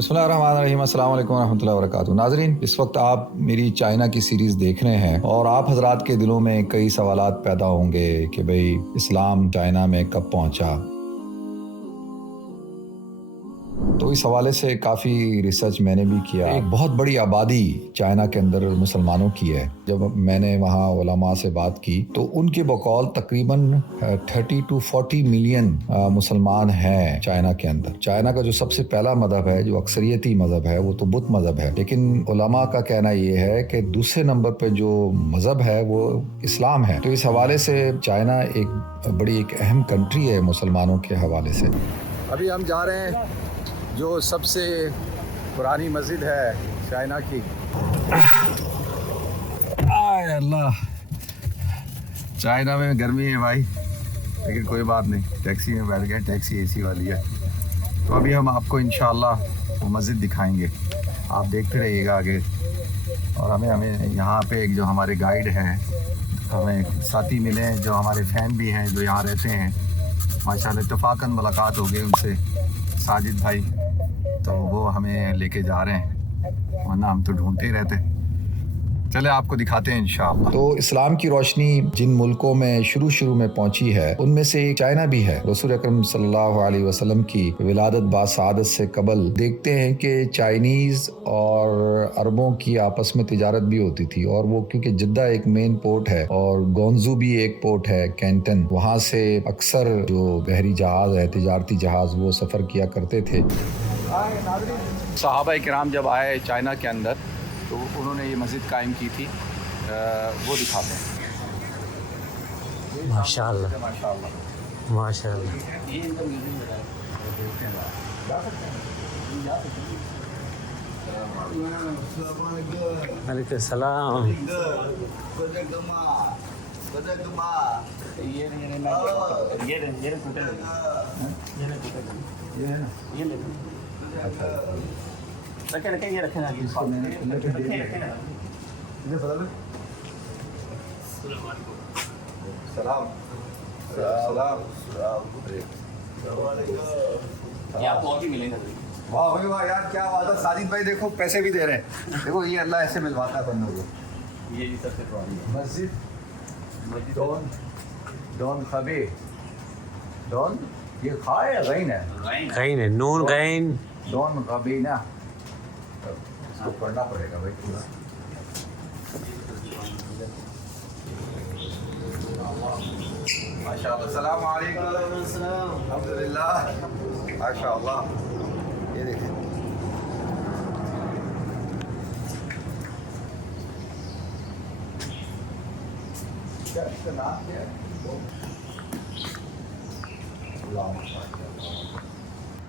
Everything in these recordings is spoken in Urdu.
بسم اللہ الرحمن الرحیم، السلام علیکم ورحمۃ اللہ وبرکاتہ۔ ناظرین، اس وقت آپ میری چائنا کی سیریز دیکھ رہے ہیں اور آپ حضرات کے دلوں میں کئی سوالات پیدا ہوں گے کہ بھئی اسلام چائنا میں کب پہنچا۔ تو اس حوالے سے کافی ریسرچ میں نے بھی کیا۔ ایک بہت بڑی آبادی چائنا کے اندر مسلمانوں کی ہے۔ جب میں نے وہاں علماء سے بات کی تو ان کے بقول تقریباً 30 to 40 ملین مسلمان ہیں چائنا کے اندر۔ چائنا کا جو سب سے پہلا مذہب ہے، جو اکثریتی مذہب ہے، وہ تو بدھ مذہب ہے، لیکن علماء کا کہنا یہ ہے کہ دوسرے نمبر پہ جو مذہب ہے وہ اسلام ہے۔ تو اس حوالے سے چائنا ایک بڑی اہم کنٹری ہے مسلمانوں کے حوالے سے۔ ابھی ہم جا رہے ہیں جو سب سے پرانی مسجد ہے چائنا کی۔ آئے اللہ، چائنا میں گرمی ہے بھائی، لیکن کوئی بات نہیں، ٹیکسی میں بیٹھ گئے، ٹیکسی اے سی والی ہے۔ تو ابھی ہم آپ کو انشاءاللہ وہ مسجد دکھائیں گے، آپ دیکھتے رہیے گا آگے۔ اور ہمیں یہاں پہ ایک جو ہمارے گائیڈ ہیں، ہمیں ساتھی ملے ہیں جو ہمارے فین بھی ہیں، جو یہاں رہتے ہیں، ماشاءاللہ اتفاقاً ملاقات ہو گئی ان سے، ساجد بھائی، تو وہ ہمیں لے کے جا رہے ہیں، ورنہ ہم تو ڈھونڈتے ہی رہتے۔ چلے آپ کو دکھاتے ہیں انشاءاللہ۔ تو اسلام کی روشنی جن ملکوں میں شروع میں پہنچی ہے ان میں سے چائنا بھی ہے۔ رسول اکرم صلی اللہ علیہ وسلم کی ولادت باسعادت سے قبل دیکھتے ہیں کہ چائنیز اور عربوں کی آپس میں تجارت بھی ہوتی تھی، اور وہ کیونکہ جدہ ایک مین پورٹ ہے اور گونزو بھی ایک پورٹ ہے، کینٹن، وہاں سے اکثر جو بحری جہاز ہے، تجارتی جہاز، وہ سفر کیا کرتے تھے۔ صحابہ کرام جب آئے چائنا کے اندر تو انہوں نے یہ مسجد قائم کی تھی، وہ دکھاتے ہیں۔ ماشاءاللہ ماشاءاللہ ماشاءاللہ۔ وعلیکم السلام۔ آپ کو اور بھی ملیں گے۔ واہ بھائی واہ یار، کیا بات ہے ساجد بھائی، دیکھو پیسے بھی دے رہے ہیں، دیکھو یہ اللہ ایسے ملواتا ہے بندوں کو۔ یہ سب سے پرانی مسجد دون خبی دون، یہ خائے یا غین ہے؟ غین ہے، نون غین دون غبی نا، اس کو پڑھنا پڑے گا بھائی پورا۔ ماشاء اللہ، السلام علیکم۔ الحمدللہ، ماشاء اللہ، یہ دیکھیں کیا اس کا نام کیا ہے؟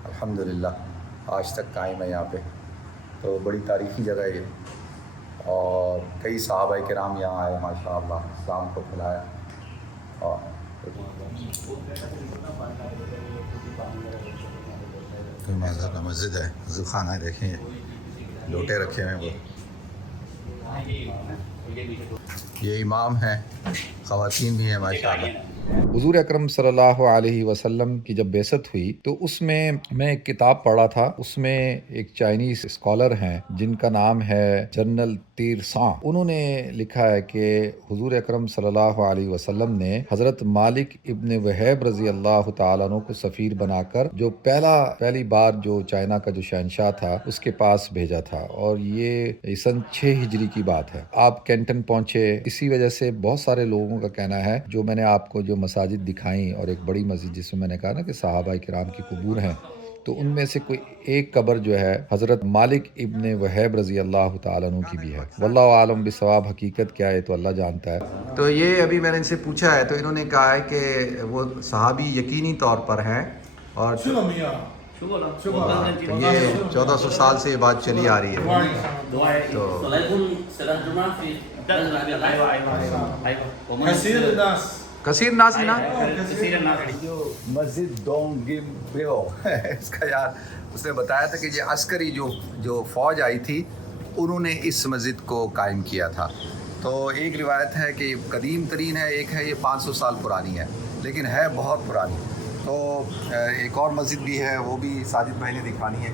الحمدللہ آج تک قائم ہے یہاں پہ، تو بڑی تاریخی جگہ ہے یہ، اور کئی صحابہ کرام یہاں آئے ماشاءاللہ، اسلام کو پھیلایا۔ اور ماشاءاللہ مسجد ہے، وضو خانہ ہے، دیکھیں لوٹے رکھے ہوئے ہیں، وہ یہ امام ہیں، خواتین بھی ہیں ماشاءاللہ۔ حضور اکرم صلی اللہ علیہ وسلم کی جب بعثت ہوئی تو اس میں ایک کتاب پڑھا تھا، اس میں ایک چائنیز اسکالر ہیں جن کا نام ہے جنرل تیر سان، انہوں نے لکھا ہے کہ حضور اکرم صلی اللہ علیہ وسلم نے حضرت مالک ابن وہیب رضی اللہ تعالیٰ عنہ کو سفیر بنا کر جو پہلی بار جو چائنا کا جو شہنشاہ تھا اس کے پاس بھیجا تھا، اور یہ سن 6 ہجری کی بات ہے۔ آپ کینٹن پہنچے، اسی وجہ سے بہت سارے لوگوں کا کہنا ہے، جو میں نے آپ کو جو مساجد دکھائیں اور ایک بڑی مسجد جس میں میں نے کہا نا کہ صحابہ کرام کی قبور ہیں، تو ان میں سے کوئی ایک قبر جو ہے حضرت مالک ابن وہیب رضی اللہ تعالیٰ عنہ کی بھی ہے۔ واللہ عالم بالصواب، حقیقت کیا ہے تو اللہ جانتا ہے۔ تو یہ ابھی میں نے ان سے پوچھا ہے تو انہوں نے کہا ہے کہ وہ صحابی یقینی طور پر ہیں، اور یہ 1400 سال سے یہ بات چلی آ رہی ہے۔ تو کثیر ناس ہے نا، مسجد دونگ گم بیو اس کا یار اس نے بتایا تھا کہ یہ عسکری جو فوج آئی تھی انہوں نے اس مسجد کو قائم کیا تھا۔ تو ایک روایت ہے کہ قدیم ترین ہے، ایک ہے یہ 500 سال پرانی ہے، لیکن ہے بہت پرانی۔ تو ایک اور مسجد بھی ہے، وہ بھی ساجد بھائی نے دکھانی ہے،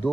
2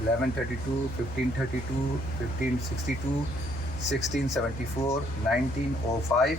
1132, 1532, 1562, 1674, 1905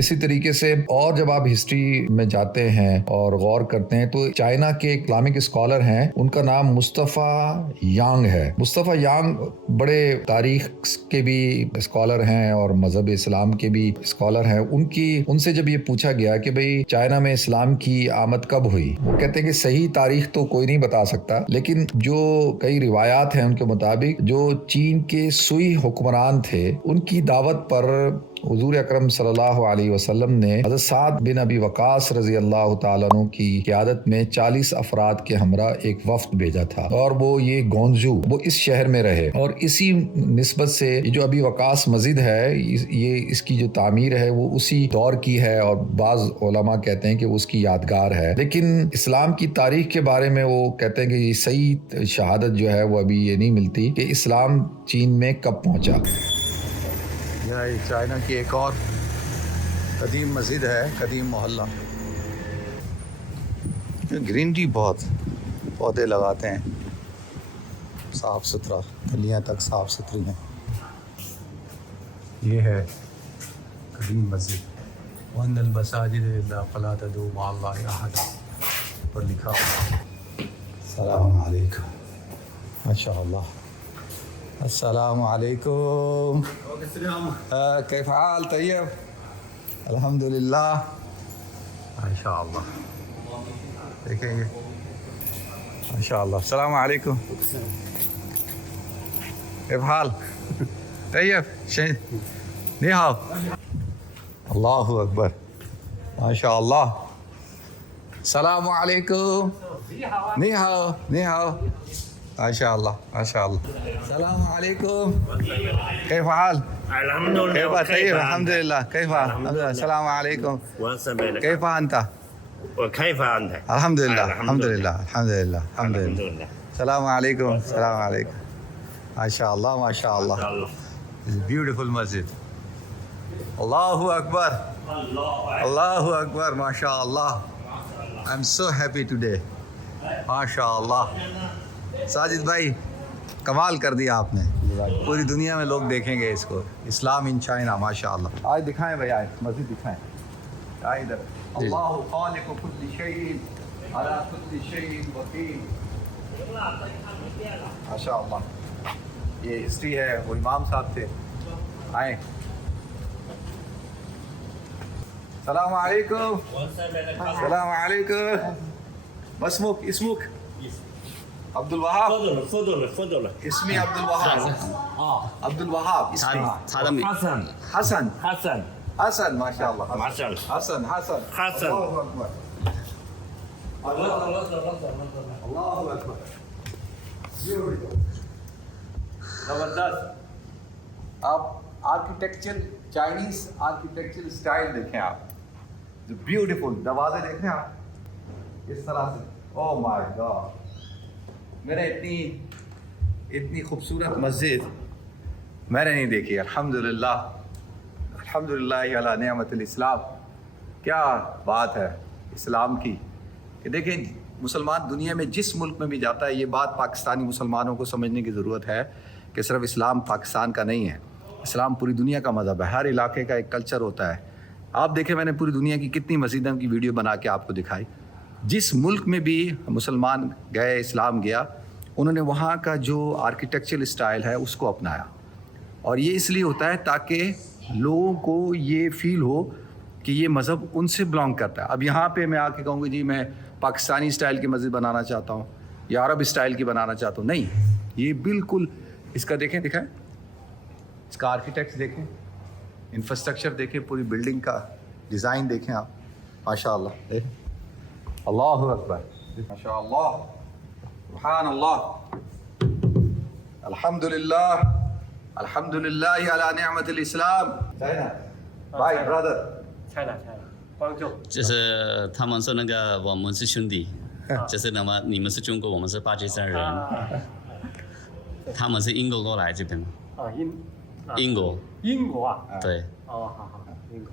اسی طریقے سے اور جب آپ ہسٹری میں جاتے ہیں اور غور کرتے ہیں تو چائنا کے اسلامک اسکالر ہیں، ان کا نام مصطفیٰ یانگ ہے۔ مصطفیٰ یانگ بڑے تاریخ کے بھی اسکالر ہیں اور مذہب اسلام کے بھی اسکالر ہیں۔ ان سے جب یہ پوچھا گیا کہ بھئی چائنا میں اسلام کی آمد کب ہوئی، وہ کہتے ہیں کہ صحیح تاریخ تو کوئی نہیں بتا سکتا، لیکن جو کئی روایات ہیں ان کے مطابق جو چین کے سوئی حکمران تھے ان کی دعوت پر حضور اکرم صلی اللہ علیہ وسلم نے حضرت سعد بن ابی وقاص رضی اللہ تعالیٰ عنہ کی قیادت میں 40 افراد کے ہمراہ ایک وفد بھیجا تھا، اور وہ یہ گونزو وہ اس شہر میں رہے، اور اسی نسبت سے یہ جو ابی وقاص مسجد ہے یہ اس کی جو تعمیر ہے وہ اسی دور کی ہے، اور بعض علماء کہتے ہیں کہ اس کی یادگار ہے۔ لیکن اسلام کی تاریخ کے بارے میں وہ کہتے ہیں کہ یہ صحیح شہادت جو ہے وہ ابھی یہ نہیں ملتی کہ اسلام چین میں کب پہنچا۔ یہ چائنا کی ایک اور قدیم مسجد ہے، قدیم محلہ۔ گرینری بہت پودے لگاتے ہیں، صاف ستھرا، گلیاں تک صاف ستھری ہیں۔ یہ ہے قدیم مسجد، وَأَنَّ الْمَسَاجِدَ لِلَّهِ فَلَا تَدْعُوا مَعَ اللَّهِ أَحَدًا پر لکھا ہوا۔ السلام علیکم، ماشاء اللہ، السلام علیکم، کیف حال؟ طیب، الحمدللہ، ماشاء اللہ، دیکھیں گے ماشاء اللہ۔ السلام علیکم، کیف حال؟ طیب، نی ہاؤ، اللہ اکبر، ماشاء اللہ، السلام علیکم، نی ہاؤ، نی ہاؤ، ماشاء اللہ، ماشاء اللہ، السلام علیکم، کیف حال؟ الحمدللہ، كيف طيب؟ الحمد لله، كيف؟ السلام عليكم، كيف أنت؟ وكيف أنت؟ الحمد لله، الحمد لله، الحمد لله، الحمد لله، السلام عليكم، السلام عليكم، ما شاء الله، ما شاء الله، It's a beautiful masjid. Allahu Akbar, Allahu Akbar, ما شاء الله، I'm so happy today، ما شاء الله۔ ساجد بھائی کمال کر دیا آپ نے، پوری دنیا میں لوگ دیکھیں گے اس کو، اسلام ان چائنا، ماشاء اللہ۔ آج دکھائیں بھائی، آج مسجد دکھائیں، آئے ادھر۔ اللہ خالق کل شیء علی کل شیء وکیل، ماشاء اللہ۔ یہ ہسٹری ہے، وہ امام صاحب تھے، آئیں۔ السلام علیکم، السلام علیکم، مسموک اسمک؟ عبد الوهاب، تفضل اسمي عبد الوهاب، عبد الوهاب اسمي حسن حسن، حسن حسن، ما شاء الله، حسن حسن، حسن، حسن. الله أكبر، الله أكبر، زبردست۔ آپ آرکیٹیکچر، چائنیز آرکیٹیکچر اسٹائل دیکھیں، آپ جو بیوٹیفل دروازے دیکھیں آپ اس طرح سے، او مائی گاڈ، میں نے اتنی خوبصورت مسجد میں نے نہیں دیکھی، الحمدللہ، الحمدللہ علی نعمت الاسلام۔ کیا بات ہے اسلام کی، کہ دیکھیں مسلمان دنیا میں جس ملک میں بھی جاتا ہے، یہ بات پاکستانی مسلمانوں کو سمجھنے کی ضرورت ہے کہ صرف اسلام پاکستان کا نہیں ہے، اسلام پوری دنیا کا مذہب ہے، ہر علاقے کا ایک کلچر ہوتا ہے۔ آپ دیکھیں میں نے پوری دنیا کی کتنی مسجدوں کی ویڈیو بنا کے آپ کو دکھائی، جس ملک میں بھی مسلمان گئے، اسلام گیا، انہوں نے وہاں کا جو آرکیٹیکچرل اسٹائل ہے اس کو اپنایا، اور یہ اس لیے ہوتا ہے تاکہ لوگوں کو یہ فیل ہو کہ یہ مذہب ان سے بلانگ کرتا ہے۔ اب یہاں پہ میں آ کے کہوں گی جی میں پاکستانی اسٹائل کی مسجد بنانا چاہتا ہوں یا عرب اسٹائل کی بنانا چاہتا ہوں، نہیں، یہ بالکل اس کا دیکھیں، دکھائیں اس کا آرکیٹیکٹ دیکھیں، انفراسٹرکچر دیکھیں، پوری بلڈنگ کا ڈیزائن دیکھیں آپ، ماشاء اللہ، دیکھیں، اللہ اکبر، ماشاء اللہ، سبحان اللہ، الحمدللہ، الحمدللہ علی نعمت الاسلام۔ بھائی برادر 就是他们说那个我们是兄弟，就是那么你们是中国，我们是巴基斯坦人，他们是英国过来这边，英国，英国啊，对，哦，好好，英国，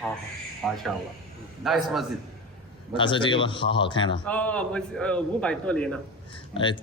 好好。 ماشاء اللہ، نائس مسجد۔他说这个好好看了，哦，我500多年了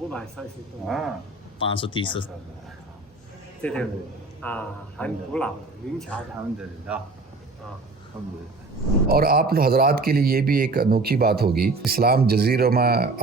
，530多年。ہاں 530。这个很古老明朝的啊。 اور آپ حضرات کے لیے یہ بھی ایک انوکھی بات ہوگی، اسلام جزیرہ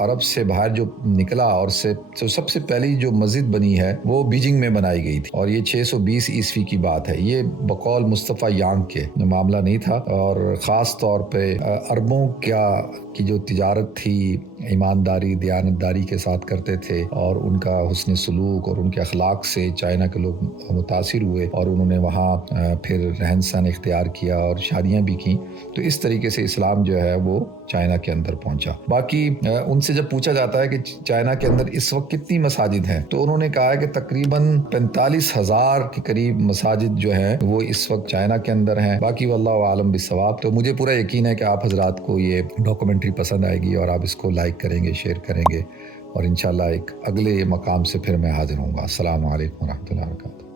عرب سے باہر جو نکلا اور سب سے پہلی جو مسجد بنی ہے وہ بیجنگ میں بنائی گئی تھی، اور یہ 620 عیسوی کی بات ہے۔ یہ بقول مصطفیٰ یانگ کے معاملہ نہیں تھا، اور خاص طور پہ عربوں کی جو تجارت تھی، ایمانداری دیانتداری کے ساتھ کرتے تھے، اور ان کا حسن سلوک اور ان کے اخلاق سے چائنا کے لوگ متاثر ہوئے، اور انہوں نے وہاں پھر رہن سہن اختیار کیا اور شادیاں بھی کی۔ تو اس طریقے سے اسلام جو ہے وہ چائنا کے اندر پہنچا۔ باقی ان سے جب پوچھا جاتا ہے کہ چائنا کے اندر اس وقت کتنی مساجد ہیں، تو انہوں نے کہا ہے کہ تقریباً 45,000 کے قریب مساجد جو ہیں وہ اس وقت چائنا کے اندر ہیں۔ باقی واللہ عالم بالصواب۔ تو مجھے پورا یقین ہے کہ آپ حضرات کو یہ ڈاکومنٹری پسند آئے گی، اور آپ اس کو لائک کریں گے، شیئر کریں گے، اور انشاءاللہ ایک اگلے مقام سے پھر میں حاضر ہوں گا۔ السلام علیکم ورحمۃ اللہ وبرکاتہ۔